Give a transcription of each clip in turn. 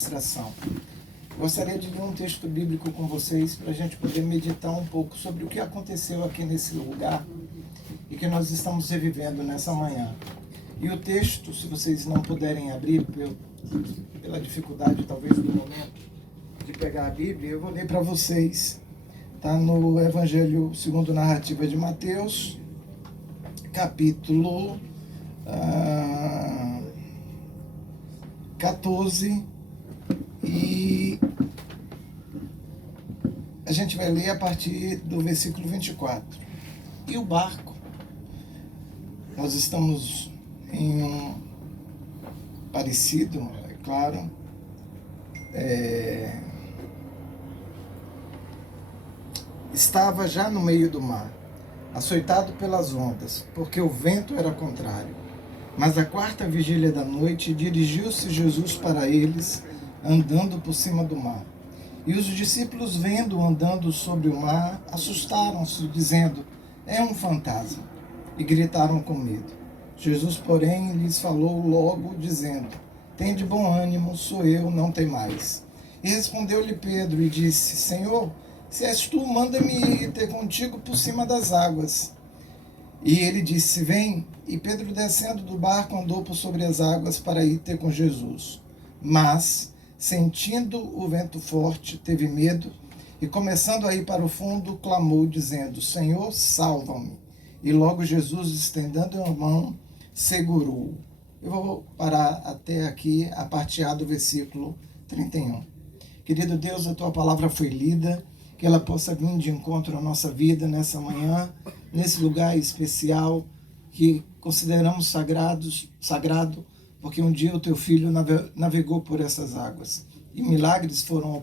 Administração. Gostaria de ler um texto bíblico com vocês para a gente poder meditar um pouco sobre o que aconteceu aqui nesse lugar e que nós estamos revivendo nessa manhã. E o texto, se vocês não puderem abrir pela dificuldade talvez do momento de pegar a Bíblia, eu vou ler para vocês. Está no Evangelho segundo a narrativa de Mateus, capítulo 14, e a gente vai ler a partir do versículo 24. E o barco, nós estamos em um parecido, é claro, estava já no meio do mar, açoitado pelas ondas, porque o vento era contrário. Mas à quarta vigília da noite, dirigiu-se Jesus para eles, andando por cima do mar. E os discípulos, vendo-o andando sobre o mar, assustaram-se, dizendo: é um fantasma, e gritaram com medo. Jesus, porém, lhes falou logo, dizendo: tende bom ânimo, sou eu, não temais. E respondeu-lhe Pedro e disse: Senhor, se és tu, manda-me ir ter contigo por cima das águas. E ele disse: vem. E Pedro, descendo do barco, andou por sobre as águas para ir ter com Jesus. Mas, sentindo o vento forte, teve medo, e começando a ir para o fundo, clamou, dizendo: Senhor, salva-me. E logo Jesus, estendendo a mão, segurou. Eu vou parar até aqui, a partir do versículo 31. Querido Deus, a tua palavra foi lida, que ela possa vir de encontro à nossa vida nessa manhã, nesse lugar especial que consideramos sagrado, porque um dia o teu filho navegou por essas águas, e milagres foram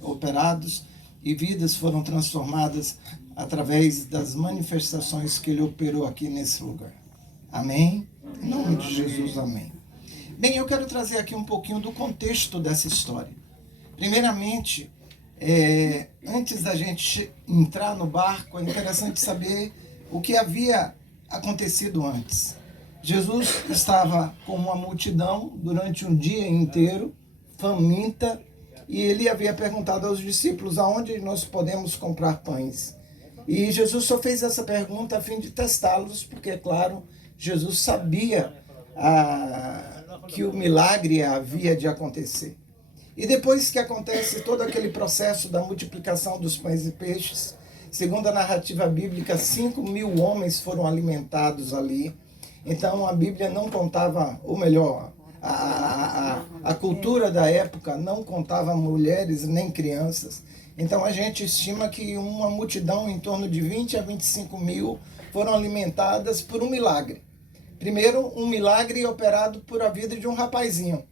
operados e vidas foram transformadas através das manifestações que ele operou aqui nesse lugar. Amém? Em nome de Jesus, amém. Bem, eu quero trazer aqui um pouquinho do contexto dessa história. Primeiramente, antes da gente entrar no barco, é interessante saber o que havia acontecido antes. Jesus estava com uma multidão durante um dia inteiro, faminta, e ele havia perguntado aos discípulos aonde nós podemos comprar pães. E Jesus só fez essa pergunta a fim de testá-los, porque, é claro, Jesus sabia que o milagre havia de acontecer. E depois que acontece todo aquele processo da multiplicação dos pães e peixes, segundo a narrativa bíblica, 5.000 homens foram alimentados ali. Então a Bíblia não contava, ou melhor, a cultura da época não contava mulheres nem crianças. Então a gente estima que uma multidão em torno de 20 a 25 mil foram alimentadas por um milagre. Primeiro, um milagre operado por a vida de um rapazinho.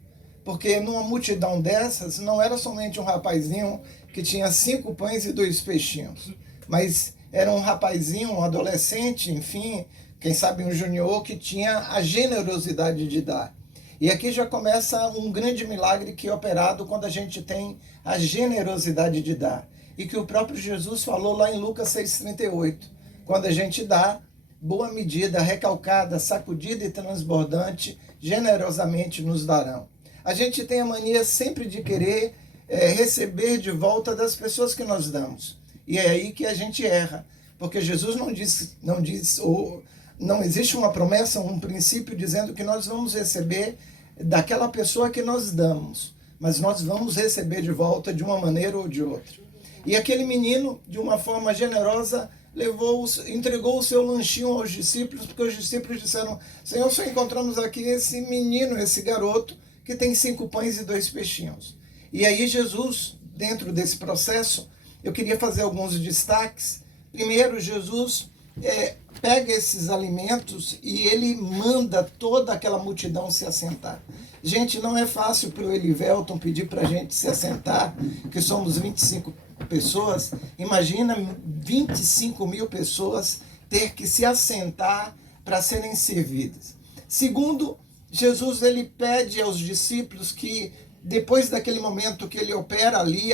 Porque numa multidão dessas, não era somente um rapazinho que tinha 5 pães e 2 peixinhos, mas era um rapazinho, um adolescente, enfim, quem sabe um junior, que tinha a generosidade de dar. E aqui já começa um grande milagre que é operado quando a gente tem a generosidade de dar. E que o próprio Jesus falou lá em Lucas 6,38. Quando a gente dá, boa medida, recalcada, sacudida e transbordante, generosamente nos darão. A gente tem a mania sempre de querer receber de volta das pessoas que nós damos. E é aí que a gente erra. Porque Jesus não existe uma promessa, um princípio dizendo que nós vamos receber daquela pessoa que nós damos. Mas nós vamos receber de volta de uma maneira ou de outra. E aquele menino, de uma forma generosa, entregou o seu lanchinho aos discípulos, porque os discípulos disseram: Senhor, só encontramos aqui esse menino, esse garoto, que tem 5 pães e 2 peixinhos. E aí Jesus, dentro desse processo, eu queria fazer alguns destaques. Primeiro, Jesus pega esses alimentos e ele manda toda aquela multidão se assentar. Gente, não é fácil para o Elivelton pedir para a gente se assentar, que somos 25 pessoas. Imagina 25 mil pessoas ter que se assentar para serem servidas. Segundo, Jesus ele pede aos discípulos que, depois daquele momento que ele opera ali,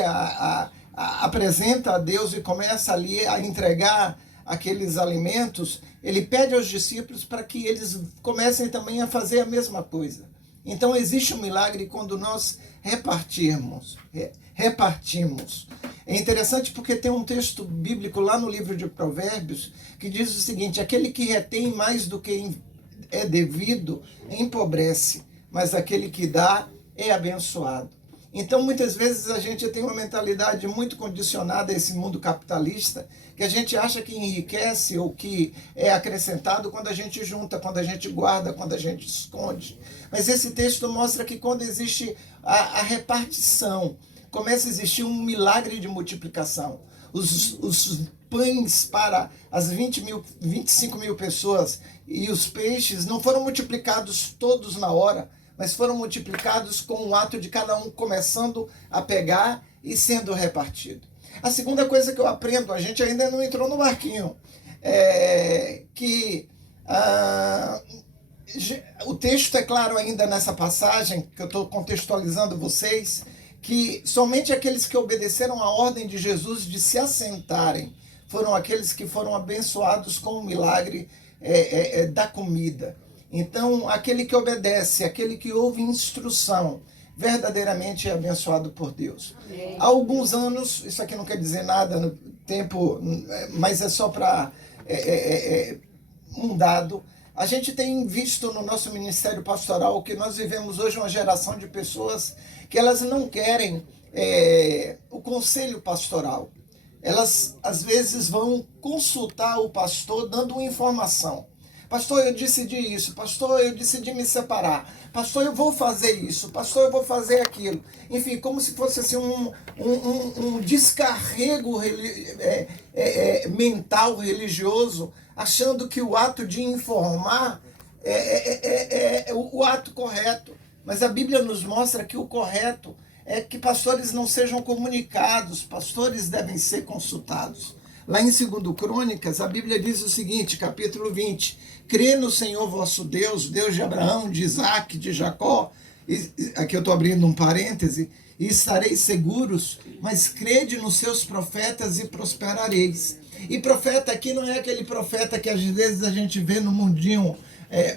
apresenta a Deus e começa ali a entregar aqueles alimentos, ele pede aos discípulos para que eles comecem também a fazer a mesma coisa. Então existe um milagre quando nós repartimos. É interessante porque tem um texto bíblico lá no livro de Provérbios que diz o seguinte: aquele que retém mais do que é devido empobrece, mas aquele que dá é abençoado. Então, muitas vezes a gente tem uma mentalidade muito condicionada a esse mundo capitalista, que a gente acha que enriquece ou que é acrescentado quando a gente junta, quando a gente guarda, quando a gente esconde. Mas esse texto mostra que quando existe a repartição, começa a existir um milagre de multiplicação. Os pães para as 25 mil pessoas e os peixes não foram multiplicados todos na hora, mas foram multiplicados com o ato de cada um começando a pegar e sendo repartido. A segunda coisa que eu aprendo, a gente ainda não entrou no barquinho, o texto é claro ainda nessa passagem, que eu estou contextualizando vocês, que somente aqueles que obedeceram à ordem de Jesus de se assentarem foram aqueles que foram abençoados com o milagre da comida. Então, aquele que obedece, aquele que ouve instrução, verdadeiramente é abençoado por Deus. Amém. Há alguns anos, isso aqui não quer dizer nada no tempo, mas é só para um dado, a gente tem visto no nosso ministério pastoral que nós vivemos hoje uma geração de pessoas que elas não querem o conselho pastoral. Elas, às vezes, vão consultar o pastor dando uma informação. Pastor, eu decidi isso. Pastor, eu decidi me separar. Pastor, eu vou fazer isso. Pastor, eu vou fazer aquilo. Enfim, como se fosse assim, um descarrego mental, religioso, achando que o ato de informar é o ato correto. Mas a Bíblia nos mostra que o correto é que pastores não sejam comunicados, pastores devem ser consultados. Lá em 2 Crônicas, a Bíblia diz o seguinte, capítulo 20, crê no Senhor vosso Deus, Deus de Abraão, de Isaac, de Jacó, aqui eu estou abrindo um parêntese, e estareis seguros, mas crede nos seus profetas e prosperareis. E profeta aqui não é aquele profeta que às vezes a gente vê no mundinho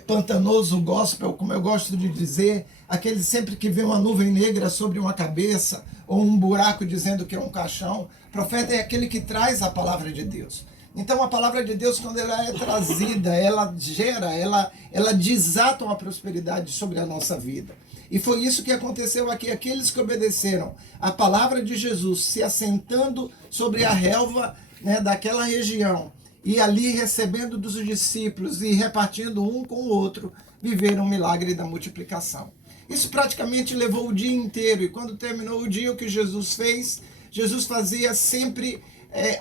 pantanoso, gospel, como eu gosto de dizer, aquele sempre que vê uma nuvem negra sobre uma cabeça, ou um buraco dizendo que é um caixão. Profeta é aquele que traz a palavra de Deus. Então a palavra de Deus, quando ela é trazida, ela gera, ela desata uma prosperidade sobre a nossa vida. E foi isso que aconteceu aqui. Aqueles que obedeceram a palavra de Jesus, se assentando sobre a relva daquela região, e ali recebendo dos discípulos e repartindo um com o outro, viveram o milagre da multiplicação. Isso praticamente levou o dia inteiro, e quando terminou o dia, o que Jesus fez? Jesus fazia sempre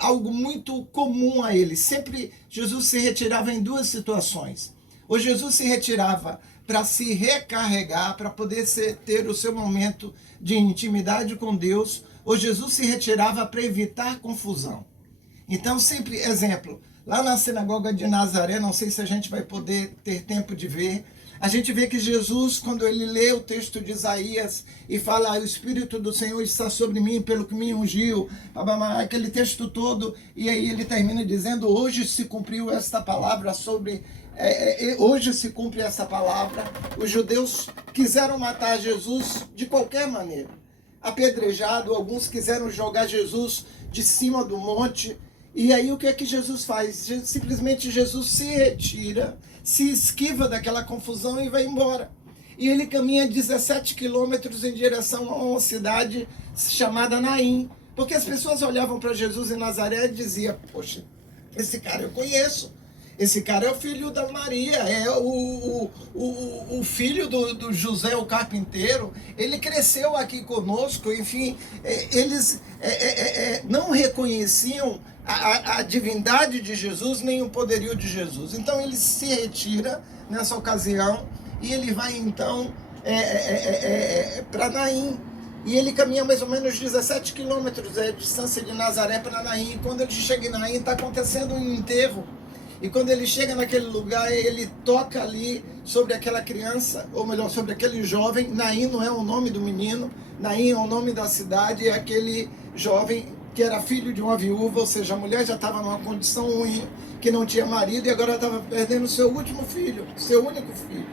algo muito comum a ele. Sempre Jesus se retirava em duas situações. Ou Jesus se retirava para se recarregar, para poder ter o seu momento de intimidade com Deus, ou Jesus se retirava para evitar confusão. Então, sempre, exemplo, lá na sinagoga de Nazaré, não sei se a gente vai poder ter tempo de ver, a gente vê que Jesus, quando ele lê o texto de Isaías e fala, o Espírito do Senhor está sobre mim, pelo que me ungiu, aquele texto todo, e aí ele termina dizendo, hoje se cumpriu esta palavra hoje se cumpre essa palavra. Os judeus quiseram matar Jesus de qualquer maneira, apedrejado, alguns quiseram jogar Jesus de cima do monte. E aí o que é que Jesus faz? Simplesmente Jesus se retira, se esquiva daquela confusão e vai embora. E ele caminha 17 quilômetros em direção a uma cidade chamada Naim. Porque as pessoas olhavam para Jesus em Nazaré e diziam, poxa, esse cara eu conheço. Esse cara é o filho da Maria, é o filho do José, o carpinteiro. Ele cresceu aqui conosco, enfim, eles não reconheciam a divindade de Jesus, nem o poderio de Jesus. Então ele se retira nessa ocasião e ele vai então para Naim. E ele caminha mais ou menos 17 quilômetros, a distância de Nazaré para Naim. E quando ele chega em Naim, está acontecendo um enterro. E quando ele chega naquele lugar, ele toca ali sobre aquela criança, ou melhor, sobre aquele jovem. Naim não é o nome do menino, Naim é o nome da cidade, é aquele jovem que era filho de uma viúva, ou seja, a mulher já estava numa condição ruim, que não tinha marido e agora estava perdendo seu último filho, seu único filho.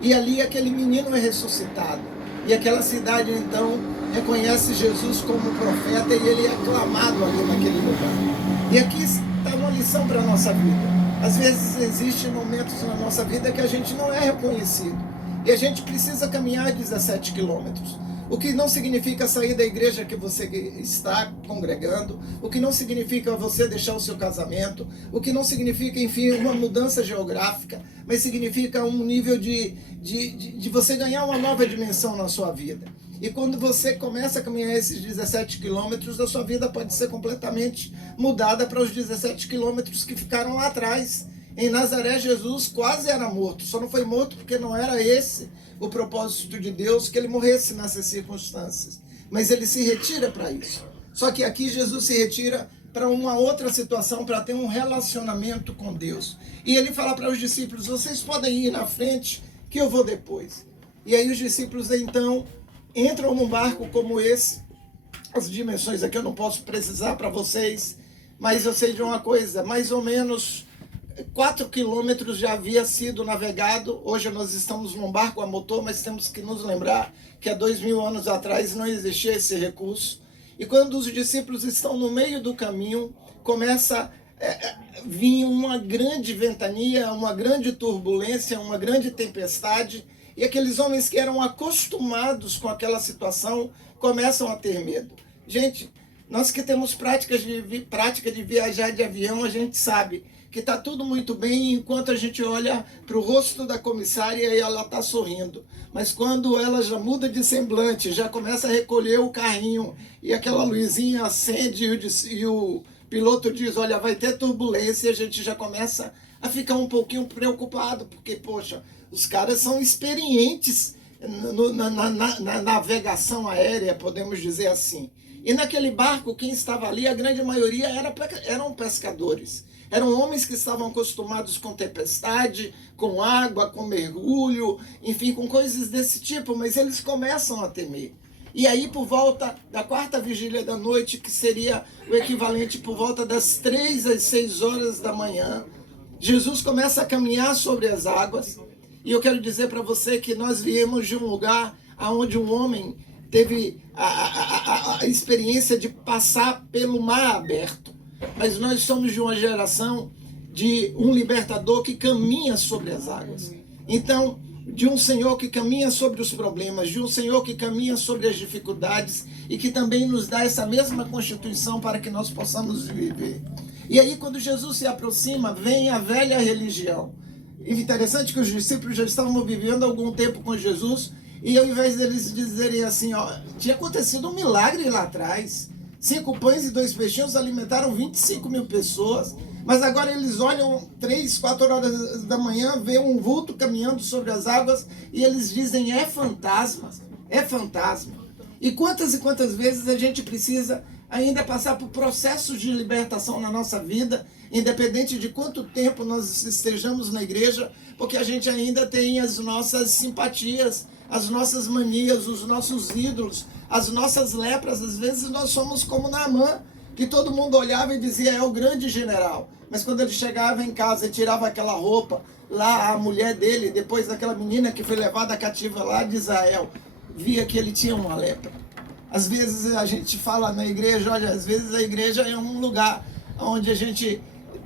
E ali aquele menino é ressuscitado. E aquela cidade, então, reconhece Jesus como profeta e ele é aclamado ali naquele lugar. E aqui está uma lição para a nossa vida. Às vezes existem momentos na nossa vida que a gente não é reconhecido. E a gente precisa caminhar 17 quilômetros. O que não significa sair da igreja que você está congregando, o que não significa você deixar o seu casamento, o que não significa, enfim, uma mudança geográfica, mas significa um nível de você ganhar uma nova dimensão na sua vida. E quando você começa a caminhar esses 17 quilômetros, a sua vida pode ser completamente mudada para os 17 quilômetros que ficaram lá atrás. Em Nazaré, Jesus quase era morto, só não foi morto porque não era esse o propósito de Deus, que ele morresse nessas circunstâncias. Mas ele se retira para isso. Só que aqui Jesus se retira para uma outra situação, para ter um relacionamento com Deus. E ele fala para os discípulos, vocês podem ir na frente, que eu vou depois. E aí os discípulos, então, entram num barco como esse. As dimensões aqui eu não posso precisar para vocês, mas eu sei de uma coisa, mais ou menos 4 quilômetros já havia sido navegado. Hoje nós estamos num barco a motor, mas temos que nos lembrar que há 2000 anos atrás não existia esse recurso. E quando os discípulos estão no meio do caminho, começa a vir uma grande ventania, uma grande turbulência, uma grande tempestade, e aqueles homens que eram acostumados com aquela situação começam a ter medo. Gente, nós que temos prática de viajar de avião, a gente sabe que está tudo muito bem enquanto a gente olha para o rosto da comissária e ela está sorrindo. Mas quando ela já muda de semblante, já começa a recolher o carrinho e aquela luzinha acende e o piloto diz, olha, vai ter turbulência, a gente já começa a ficar um pouquinho preocupado, porque, poxa, os caras são experientes na navegação aérea, podemos dizer assim. E naquele barco, quem estava ali, a grande maioria eram pescadores. Eram homens que estavam acostumados com tempestade, com água, com mergulho, enfim, com coisas desse tipo, mas eles começam a temer. E aí, por volta da 4ª vigília da noite, que seria o equivalente por volta das 3 às 6 horas da manhã, Jesus começa a caminhar sobre as águas. E eu quero dizer para você que nós viemos de um lugar onde um homem teve a experiência de passar pelo mar aberto. Mas nós somos de uma geração de um libertador que caminha sobre as águas. Então, de um Senhor que caminha sobre os problemas, de um Senhor que caminha sobre as dificuldades e que também nos dá essa mesma constituição para que nós possamos viver. E aí, quando Jesus se aproxima, vem a velha religião. E interessante que os discípulos já estavam vivendo algum tempo com Jesus e ao invés deles dizerem assim, ó, tinha acontecido um milagre lá atrás. 5 pães e 2 peixinhos alimentaram 25.000 pessoas. Mas agora eles olham 3, 4 horas da manhã, vê um vulto caminhando sobre as águas e eles dizem, é fantasma, é fantasma. E quantas vezes a gente precisa ainda passar por processos de libertação na nossa vida, independente de quanto tempo nós estejamos na igreja, porque a gente ainda tem as nossas simpatias, as nossas manias, os nossos ídolos, as nossas lepras. Às vezes nós somos como Naamã, que todo mundo olhava e dizia, é o grande general. Mas quando ele chegava em casa e tirava aquela roupa, lá a mulher dele, depois daquela menina que foi levada cativa lá de Israel, via que ele tinha uma lepra. Às vezes a gente fala na igreja, olha, às vezes a igreja é um lugar onde a gente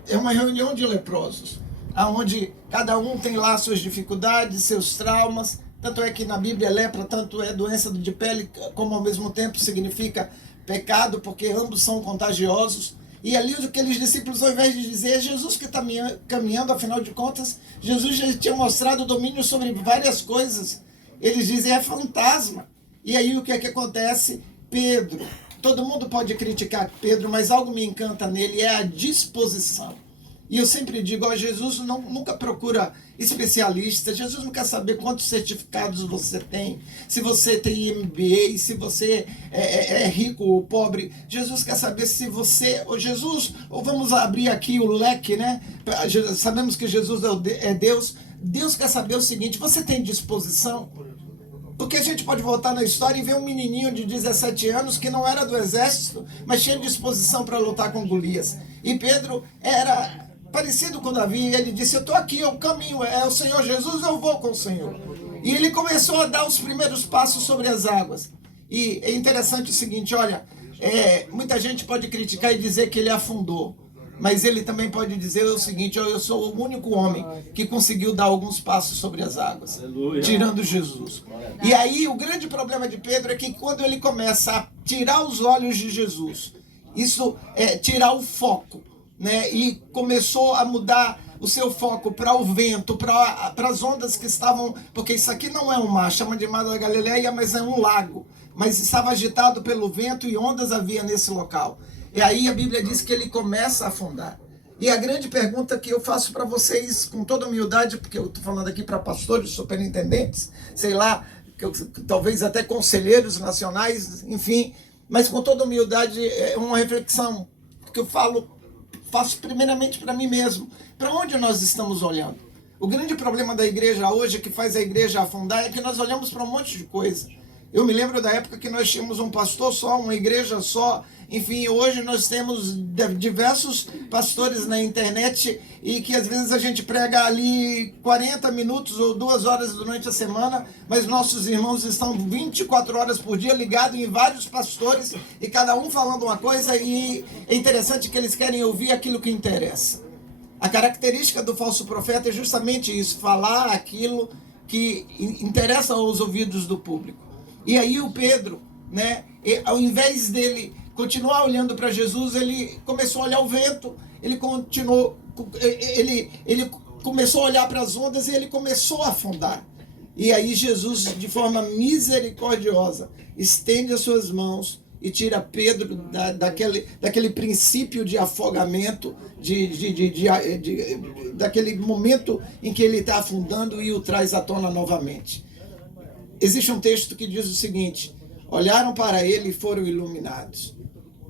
é uma reunião de leprosos, onde cada um tem lá suas dificuldades, seus traumas. Tanto é que na Bíblia lepra tanto é doença de pele, como ao mesmo tempo significa pecado, porque ambos são contagiosos. E ali aqueles discípulos, ao invés de dizer, é Jesus que está caminhando, afinal de contas, Jesus já tinha mostrado domínio sobre várias coisas. Eles dizem, é fantasma. E aí o que é que acontece? Pedro, todo mundo pode criticar Pedro, mas algo me encanta nele, é a disposição. E eu sempre digo, ó, Jesus nunca procura especialistas, Jesus não quer saber quantos certificados você tem, se você tem MBA, se você é rico ou pobre. Jesus quer saber se você, Jesus, ou vamos abrir aqui o leque, né? Sabemos que Jesus é Deus. Deus quer saber o seguinte, você tem disposição? Porque a gente pode voltar na história e ver um menininho de 17 anos que não era do exército, mas tinha disposição para lutar com Golias. E Pedro era parecido com Davi, e ele disse, eu estou aqui, é o caminho, é o Senhor Jesus, eu vou com o Senhor. E ele começou a dar os primeiros passos sobre as águas. E é interessante o seguinte, olha, muita gente pode criticar e dizer que ele afundou. Mas ele também pode dizer o seguinte, eu sou o único homem que conseguiu dar alguns passos sobre as águas, tirando Jesus. E aí o grande problema de Pedro é que quando ele começa a tirar os olhos de Jesus, isso é tirar o foco, né? E começou a mudar o seu foco para o vento, para as ondas que estavam, porque isso aqui não é um mar, chama de Mar da Galileia, mas é um lago, mas estava agitado pelo vento e ondas havia nesse local. E aí a Bíblia diz que ele começa a afundar. E a grande pergunta que eu faço para vocês, com toda humildade, porque eu estou falando aqui para pastores, superintendentes, sei lá, talvez até conselheiros nacionais, enfim, mas com toda humildade, é uma reflexão que eu faço primeiramente para mim mesmo. Para onde nós estamos olhando? O grande problema da igreja hoje, que faz a igreja afundar, é que nós olhamos para um monte de coisa. Eu me lembro da época que nós tínhamos um pastor só, uma igreja só. Enfim, hoje nós temos diversos pastores na internet e que às vezes a gente prega ali 40 minutos ou 2 horas durante a semana, mas nossos irmãos estão 24 horas por dia ligados em vários pastores e cada um falando uma coisa, e é interessante que eles querem ouvir aquilo que interessa. A característica do falso profeta é justamente isso, falar aquilo que interessa aos ouvidos do público. E aí o Pedro, né, ao invés dele continuar olhando para Jesus, ele começou a olhar o vento, ele começou a olhar para as ondas e ele começou a afundar. E aí Jesus, de forma misericordiosa, estende as suas mãos e tira Pedro daquele princípio de afogamento, daquele momento em que ele está afundando, e o traz à tona novamente. Existe um texto que diz o seguinte: olharam para ele e foram iluminados.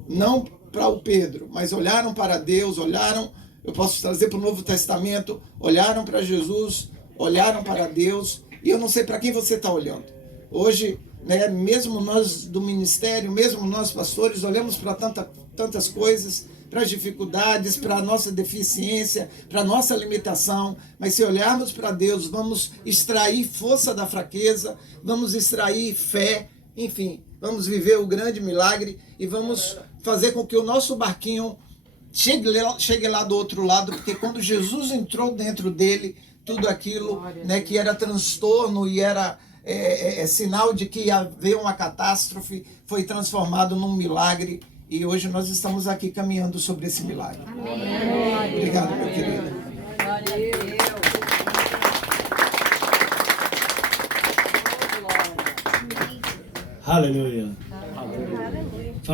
Não para o Pedro, mas olharam para Deus, eu posso trazer para o Novo Testamento, olharam para Jesus, olharam para Deus, e eu não sei para quem você está olhando. Hoje, né, mesmo nós do ministério, mesmo nós pastores, olhamos para tantas coisas, para as dificuldades, para a nossa deficiência, para a nossa limitação, mas se olharmos para Deus, vamos extrair força da fraqueza, vamos extrair fé, enfim, vamos viver o grande milagre e vamos fazer com que o nosso barquinho chegue lá do outro lado, porque quando Jesus entrou dentro dele, tudo aquilo, né, que era transtorno e era sinal de que ia haver uma catástrofe, foi transformado num milagre. E hoje nós estamos aqui caminhando sobre esse milagre. Amém. Obrigado, meu querido. Glória a Deus. Aleluia. Aleluia.